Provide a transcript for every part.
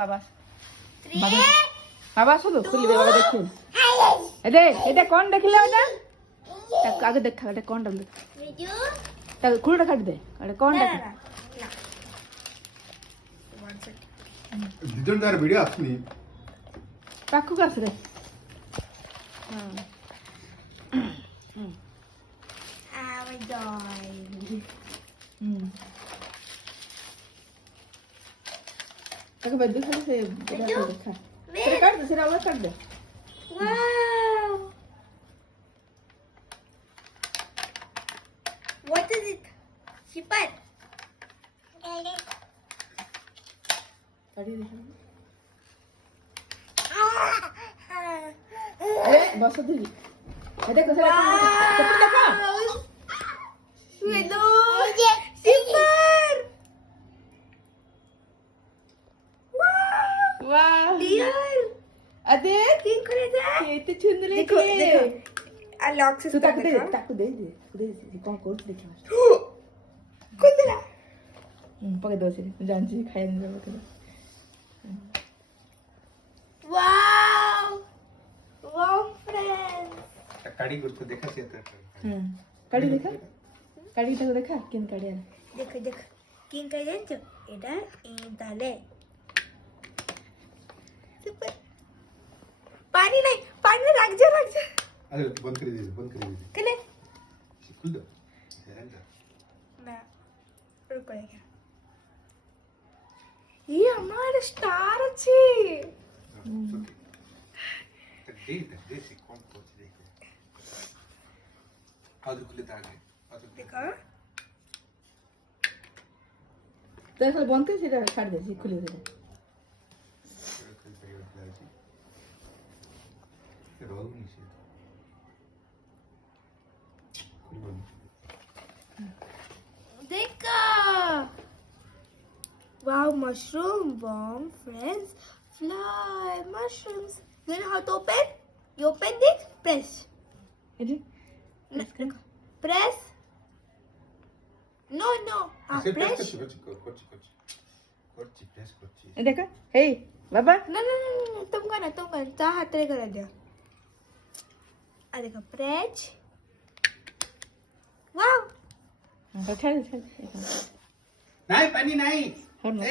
বাবা বাবা শুধু খুলবে বাবা দেখুন এটা কোন দেখিলে ওটা আগে দেখা এটা কোনটা দেখ তাকে খুলটা কাট দে এটা কোনটা দুজনদার ভিডিও আপনি পাক্কু কাছে রে তাকে বেদ খালি সে দেখা সেটা কাট দে সেটা আবার কাট দে Wow! What is it? Shepherd. কাটি দেখি আরে বস দিদি এটা কোথায় রাখা দেখা Hello. Shepherd. Wow. वाह Dear. अरे কি করে দে? কেতে সুন্দর দেখো লাগে দেখো আর লক तू সিস্টেম तक दे कौन कोर्स देखा কোনটা पके दो से जानची खाए नहीं जाबो तो ওয়াও ওয়াও ফ্রেন্ডস কাড়ি করতে দেখাছি এটা কাড়ি দেখা কাড়িটা দেখা কেন কাড়ি আর দেখো দেখো কিং কাই জানছো এটা তাহলে সুপার পানি নাই পানি রাখছে আরে বন্ধ করে দিয়েছে কেনে খুল দাও হ্যাঁ না রুকো দেখা ये हमारा स्टार আছে দেখি কোন করছে দেখো আদু খুলে দাগে देखो तो ऐसा बंद कर सीधा काट दे सी खुले दे देखो wow mushroom bomb friends fly mushrooms you know how to open you open this press এটি press no press देखा हे बाबा no तुम करना चा हाथ रे कर दिया आ देखो press wow चल নাই পানি নাই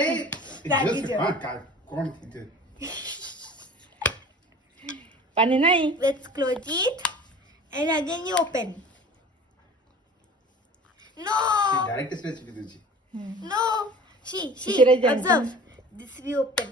এই রাখি যাও। কোন দিতে पानी नहीं let's close it and again you open no direct stretch দিতেছি no she Sisira dyan. observe this we open